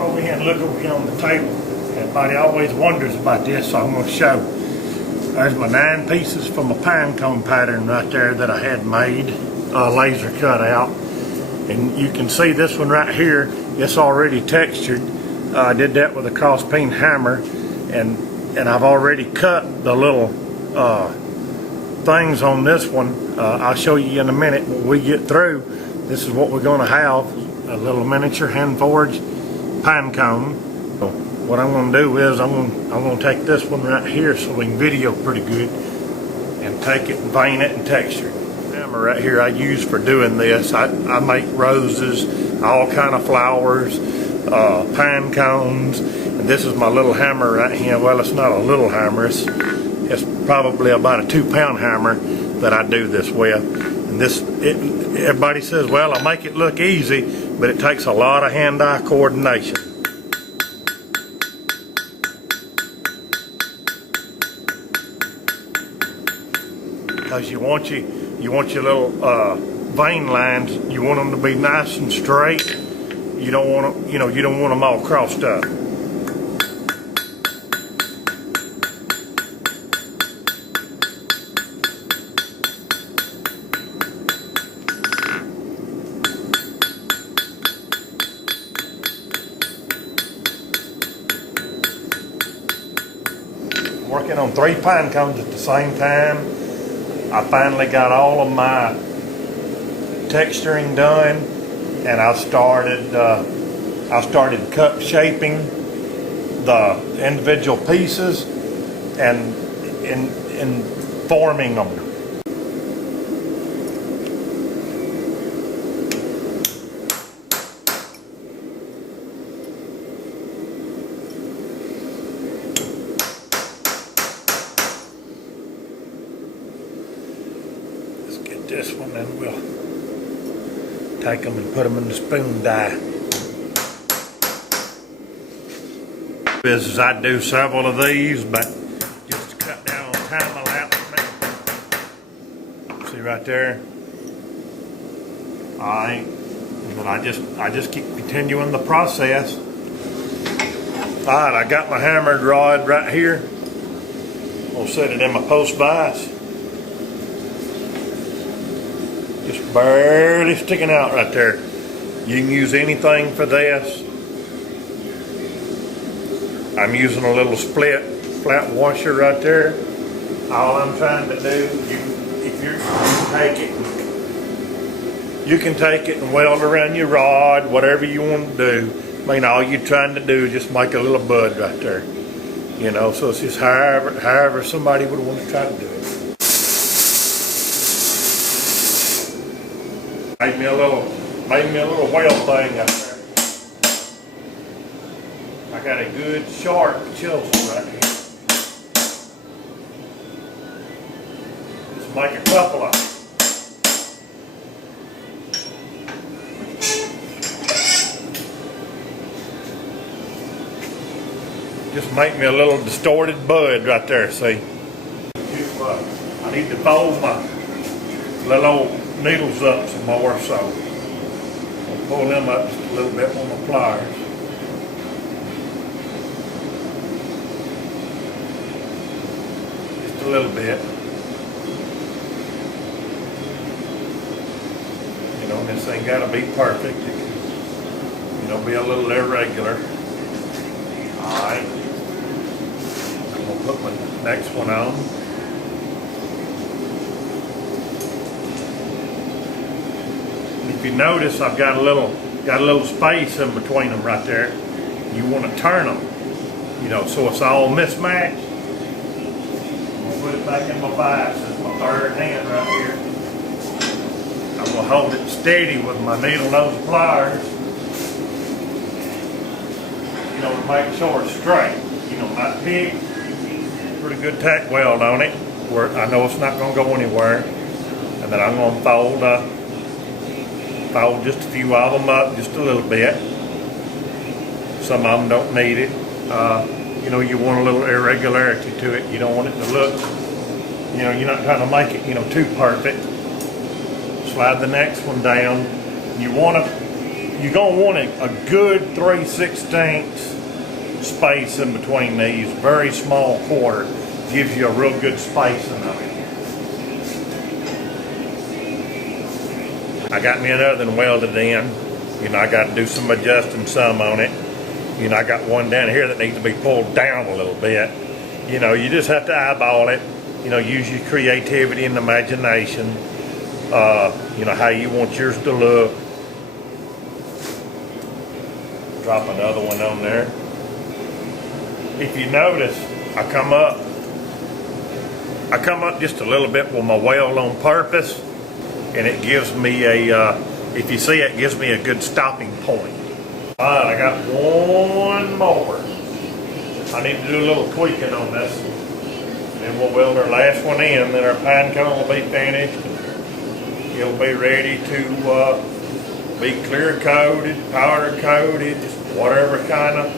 put over here and look over here on the table. Everybody always wonders about this, so I'm going to show. There's my 9 pieces from a pine cone pattern right there that I had made, laser cut out. And you can see this one right here, it's already textured. I did that with a cross peen hammer, and I've already cut the little things on this one. I'll show you in a minute when we get through. This is what we're going to have, a little miniature hand forged pine cone. So what I'm going to do is I'm going to take this one right here so we can video pretty good, and take it and vein it and texture it. The hammer right here I use for doing this. I make roses, all kind of flowers, pine cones, and this is my little hammer right here. Well, it's not a little hammer, it's probably about a 2-pound hammer that I do this with. And everybody says, well, I make it look easy, but it takes a lot of hand-eye coordination. Because you want your little vein lines, you want them to be nice and straight. You don't want them, you don't want them all crossed up. Working on 3 pine cones at the same time. I finally got all of my texturing done, and I started cup shaping the individual pieces and in forming them. This one, then we'll take them and put them in the spoon die. As I do several of these, but just to cut down on time elapsed. See right there. Alright, and then I just keep continuing the process. Alright, I got my hammered rod right here. I'll set it in my post vise. Just barely sticking out right there. You can use anything for this. I'm using a little flat washer right there. All I'm trying to do, you can take it and weld around your rod, whatever you want to do. I mean, all you're trying to do is just make a little bud right there. So it's just however somebody would want to try to do it. Made me a little whale thing up there. I got a good sharp chisel right here. Just make a couple of them. Just make me a little distorted bud right there, see? I need to fold my little old needles up some more, so I'll pull them up just a little bit with my pliers. Just a little bit. This ain't got to be perfect. It can, be a little irregular. Alright. I'm going to put my next one on. If you notice, I've got a little space in between them right there. You want to turn them, so it's all mismatched. I'm going to put it back in my vise. That's my third hand right here. I'm going to hold it steady with my needle nose pliers, to make sure it's straight. Not big. Pretty good tack weld on it, where I know it's not going to go anywhere. And then I'm going to fold just a few of them up, just a little bit. Some of them don't need it. You want a little irregularity to it. You don't want it to look, you're not trying to make it, too perfect. Slide the next one down. You want to you're gonna want a good 3/16 space in between these. Very small quarter gives you a real good spacing of it. I got me another one welded in. You know, I got to do some adjusting some on it. You know, I got one down here that needs to be pulled down a little bit. You know, you just have to eyeball it. You know, use your creativity and imagination. You know, how you want yours to look. Drop another one on there. If you notice, I come up just a little bit with my weld on purpose, and it gives me a, if you see it, gives me a good stopping point. All right, I got one more. I need to do a little tweaking on this. Then we'll weld our last one in, then our pine cone will be finished. It'll be ready to be clear coated, powder coated, whatever kind of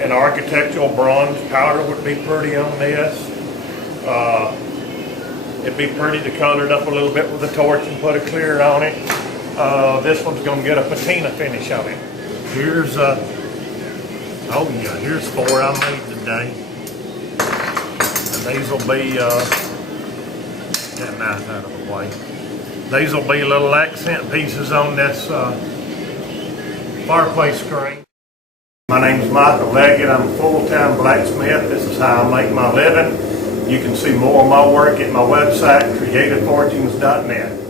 an architectural bronze powder would be pretty on this. It'd be pretty to color it up a little bit with a torch and put a clear on it. This one's going to get a patina finish on it. Here's oh yeah, here's 4 I made today. And these will be, get that knife out of the way. These will be little accent pieces on this fireplace screen. My name's Michael Leggett. I'm a full-time blacksmith. This is how I make my living. You can see more of my work at my website, creativeforgings.net.